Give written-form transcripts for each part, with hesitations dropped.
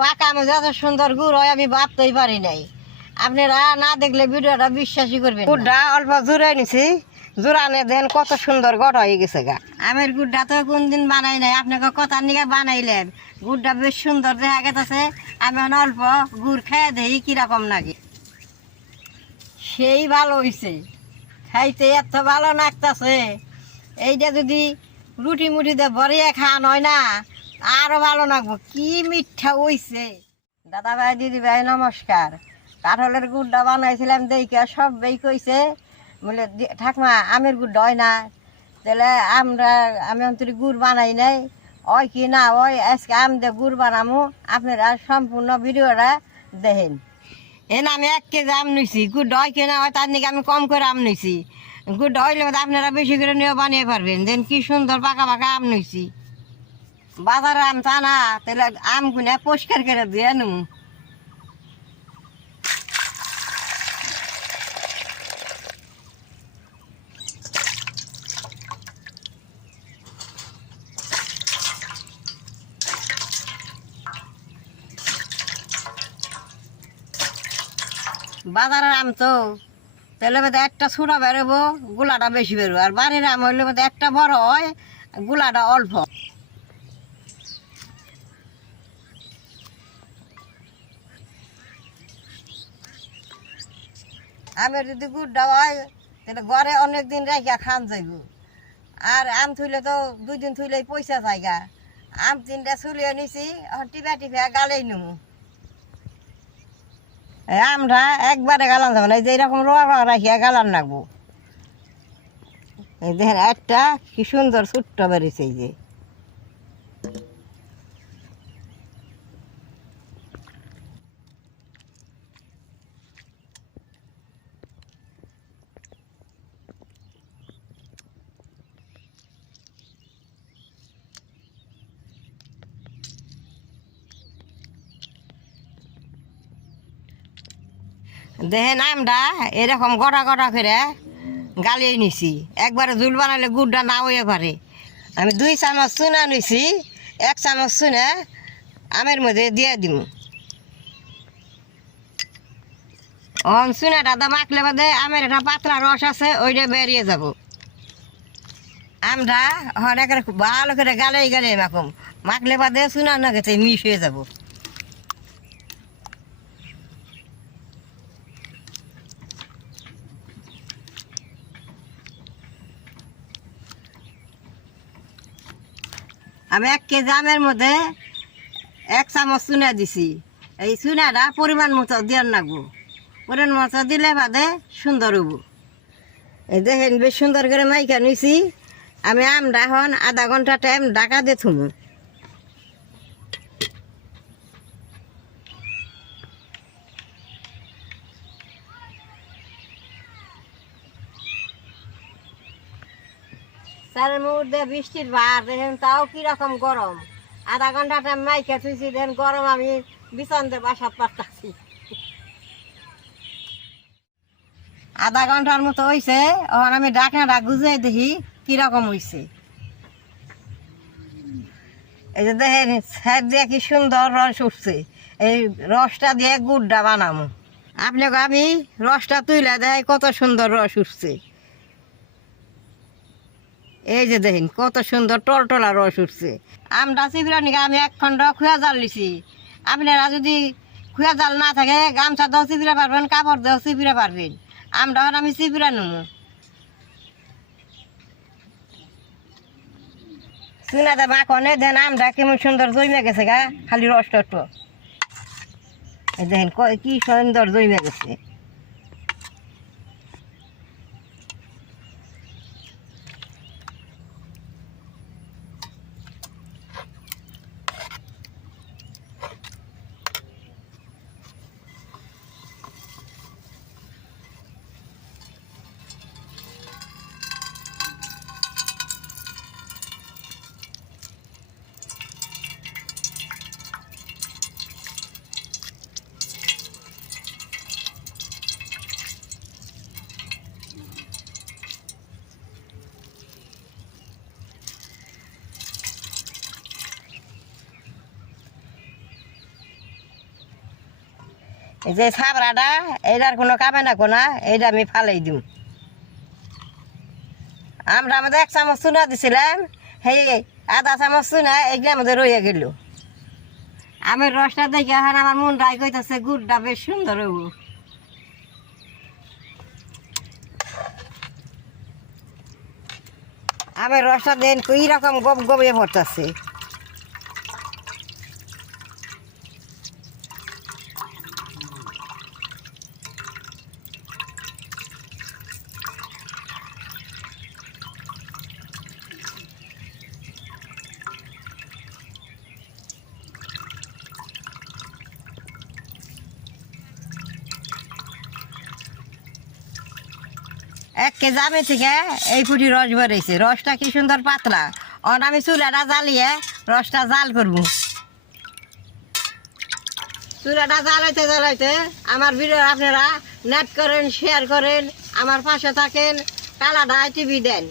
পাকা আমি যত সুন্দর গুড় হয় আমি ভাবতেই পারি নাই। আপনারা না দেখলে ভিডিওটা বিশ্বাসই করবেন। গুড়টা অল্প জোরে নিছি, জোরানে দেন কত সুন্দর গড় হয়ে গেছে গা। আমের গুড়টা তো কোনদিন বানাই নাই, আপনাকে কথার নিকে বানাইলেন। গুড়টা বেশ সুন্দর দেখা গেছে। আমি অল্প গুড় খেয়ে দেখি কিরকম লাগে। সেই ভালো হয়েছে, খাইতে এত ভালো লাগতেছে। এইটা যদি রুটি মুটিতে ভরিয়ে খাওয়ানো হয় না আরো ভালো লাগবো। কি মিঠা হইছে। দাদা ভাই দিদি ভাই নমস্কার। কাঁঠালের গুড়টা বানাইছিলাম দেখে সবাই কইছে বলে ঠাকমা আমের গুড়টা হয় না, তাহলে আমি অন্তরি গুড় বানাই নাই ওই কি না ওই আজকে আম দিয়ে গুড় বানামো। আপনারা সম্পূর্ণ ভিডিওটা দেখেন। আমি 1 কেজি আম নিছি, গুড় হয় কিনা হয় তার নাকি আমি কম করে আম নিছি। গুড় হইলে আপনারা বেশি করে নিয়েও বানিয়ে পারবেন। দেন কি সুন্দর পাকা পাকা আম নিছি। বাজারে আম তা না, তাহলে আম গুনে পরিষ্কার করে দিয়ে নেব। বাজারের আম তো তাহলে বোধ একটা ছোটা বেরোবো, গোলাটা বেশি বেরোবো। আর বাড়ির আম হইলে বোধ একটা বড় হয়, গোলাটা অল্প। আমের যদি গুড়টা হয় তাহলে ঘরে অনেক দিন রেখে খান যাইব। আর আম থুইলে তো 2 দিন থুইলেই পয়সা জায়গা। আম 3টা ছুলিয়ে নিছি, টিপা টিপা গালেই নেবো। আমরা একবারে গালান যাবো না, এই যে এরকম রোয়া রাখিয়া গালান রাখবো। এই দেখেন একটা কি সুন্দর ছোট্ট বেরিয়েছে। এই যে দেখেন আমরা এরকম গড়া গড়া করে গালিয়ে নিছি। একবারে ঝুল বানালে গুড়টা না হয়ে পারে। আমি 2 চামচ চুনা নিছি, 1 চামচ চুনা আমের মধ্যে দিয়ে দিব। চুনাটা তো মাখলে বাদে আমের একটা পাতলা রস আছে, ওইটা বেরিয়ে যাব। আমরা অনেক ভালো করে গালে গালে মাখুম, মাখলে বাদে চুনা না গেছে মিশ হয়ে যাব। আমি 1 কেজি আমের মধ্যে 1 চামচ চুনা দিছি। এই চুনাটা পরিমাণ মতো দিয়ে রাখবো, পরিমাণ মতো দিলে বাদে সুন্দর হবো। এই দেখেন বেশ সুন্দর করে মাইকা নিছি। আমি আমটা এখন আধা ঘন্টা টাইম ঢাকা দিয়ে থুবো। চারের মধ্যে বৃষ্টির ভার দেখেন, তাও কিরকম গরম। আধা ঘন্টা টাইম মাইকা থুইছি, দেখেন গরম আমি বিছানতে বাসাত পারতাছি। আধা ঘন্টার মতো হয়েছে, এখন আমি ঢাকনাটা গুজিয়ে দেখি কিরকম হয়েছে। এই যে দেখেন সাইড দিয়ে কি সুন্দর রস উঠছে। এই রসটা দিয়ে গুড়টা বানাবো। আপনাকে আমি রসটা তুইলে দেয় কত সুন্দর রস উঠছে। এই যে দেখেন কত সুন্দর টলটলা রস উঠছে। আমটা চিবিরা নিকে আমি 1 খণ্ড খুয়া জাল নিছি। আপনারা যদি খুয়া জাল না থাকে গামছা দাও চিবিরা পারবেন, কাপড় দাও চিবিরা পারবেন। আমটা আমি চিবিরা নেবো। চুনাতে মাখনে দেন আমটা কেমন সুন্দর জমে গেছে গা, খালি রসটা তো দেখেন কি সুন্দর জমে গেছে। এই যে ছাবড়াটা এইটার কোনো কামে না কোনা, এইটা আমি ফালাই দিম। আমরা আমাদের 1 চামচ চুনা দিছিলাম, সেই আধা চামচ চুনা এইগুলো আমাদের রয়ে গেল। আমি রসটা দেখে এখন আমার মনটাই কইতাছে গুড়টা বেশ সুন্দর হইব। আমি রসটা দেন কই রকম গপ গপিয়ে পড়তেছে। এক কেজি আমি থেকে এই ফুটি রস বেরোইছে। রসটা কি সুন্দর পাতলা। অন আমি চুলাটা জ্বালিয়ে রসটা জাল করব। চুলাটা জ্বালাইতে জ্বালাইতে আমার ভিডিও আপনারা নেট করেন, শেয়ার করেন, আমার পাশে থাকেন, কালাটা টিভি দেন।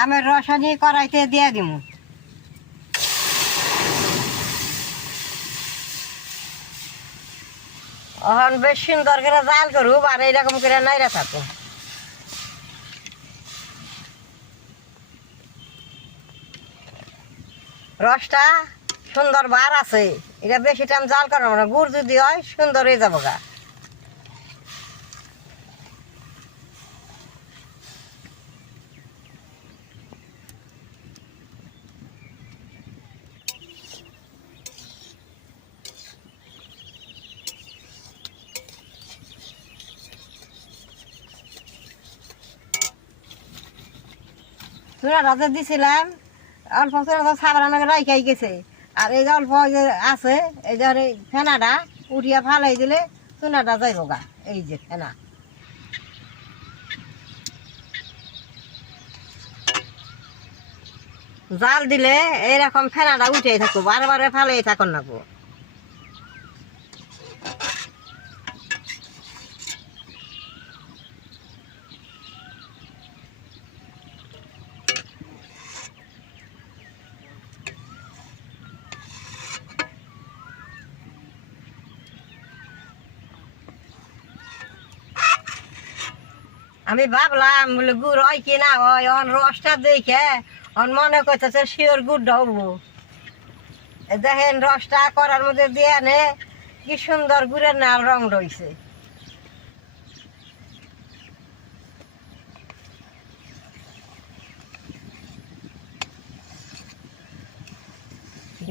আমি রস নিয়ে কড়াইতে দিয়ে দিব। এখন বেশ সুন্দর করে জাল করুব আর এইরকম করে নাইরা থাকো। রসটা সুন্দর বার আছে, এটা বেশি টাইম জাল করাবো না। গুড় যদি হয় সুন্দর হয়ে যাবো গা। চুনাটা দিছিলাম অল্প, চুনাটা সাবরানো রাইখাই গেছে। আর এই যে অল্প যে আছে, এই যে ফেনাটা উঠিয়া ফালাই দিলে চুনাটা যাইব গা। এই যে ফেনা জাল দিলে এইরকম ফেনাটা উঠেই থাকবো, বারবার ফালাই থাকুন না। আমি ভাবলাম বলে গুড় হয় কি না হয়, অন রসটা দেখে অন মনে করতেছে শিওর গুড়টা হবো। দেখেন রসটা করার মধ্যে দিয়ে নে কি সুন্দর গুড়ের নাল রং রয়েছে।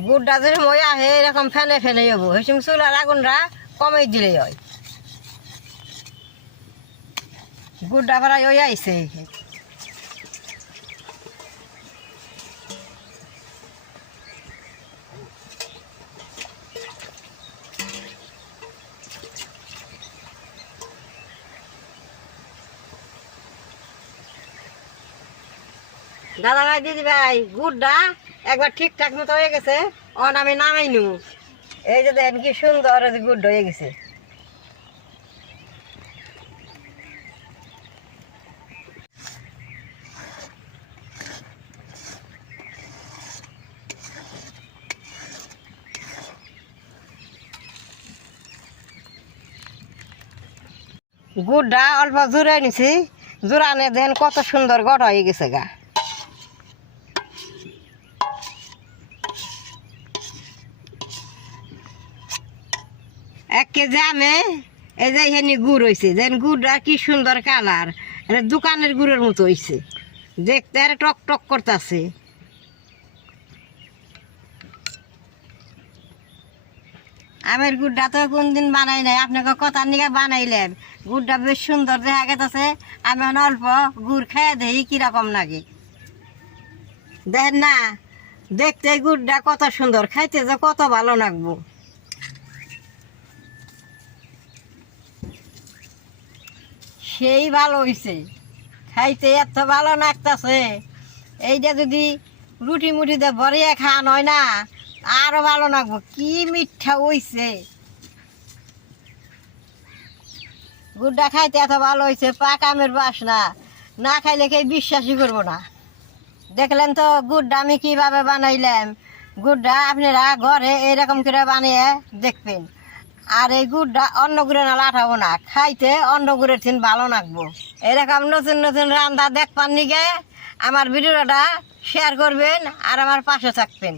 গুড়টা যদি মই আহে এরকম ফেনে ফেনে যাবো, হেসিম চুলার আগুনটা কমে দিলেই হয়। গুড়টা প্রায় ওই আইছে। দাদা ভাই, দিদি ভাই, গুড়টা একবার ঠিকঠাক মতো হয়ে গেছে। অন আমি নামাই নু। এই যে দেখেন কি সুন্দর গুড় হয়ে গেছে। গুড়টা অল্প জোরে নিছি, জোরানে দেন কত সুন্দর গড় হয়ে গেছে গা। এক কেজি আমে এই যে এখানে গুড় হয়েছে, যেন গুড়টা কি সুন্দর কালার, দোকানের গুড়ের মতো হয়েছে, দেখতে আর টক টক করতেছে। আমের গুড়টা তো কোনদিন বানাই নাই, আপনাকে কথার নিকে বানাইলেন। গুড়টা বেশ সুন্দর দেখা গেছে। আমি অল্প গুড় খেয়ে দেখি কিরকম লাগে। দেখেন না, দেখতে গুড়টা কত সুন্দর, খাইতে যে কত ভালো লাগবো। সেই ভালো হয়েছে, খাইতে এত ভালো লাগতেছে। এইটা যদি রুটি মুটিতে ভরিয়ে খাওয়ান হয় না, আরো ভালো লাগবো। কি মিঠা হইছে, গুড়টা খাইতে এত ভালো হয়েছে। পাকা আমের বাসনা, না খাইলে কেউ বিশ্বাসই করবো না। দেখলেন তো গুড়টা আমি কিভাবে বানাইলাম। গুড়টা আপনারা ঘরে এরকম করে বানিয়ে দেখবেন। আর এই গুড়টা অন্য গুড়ে না লাঠাবো না, খাইতে অন্য গুড়ের থিন ভালো লাগবো। এরকম নতুন নতুন রান্না দেখবার নিগে আমার ভিডিওটা শেয়ার করবেন আর আমার পাশে থাকবেন।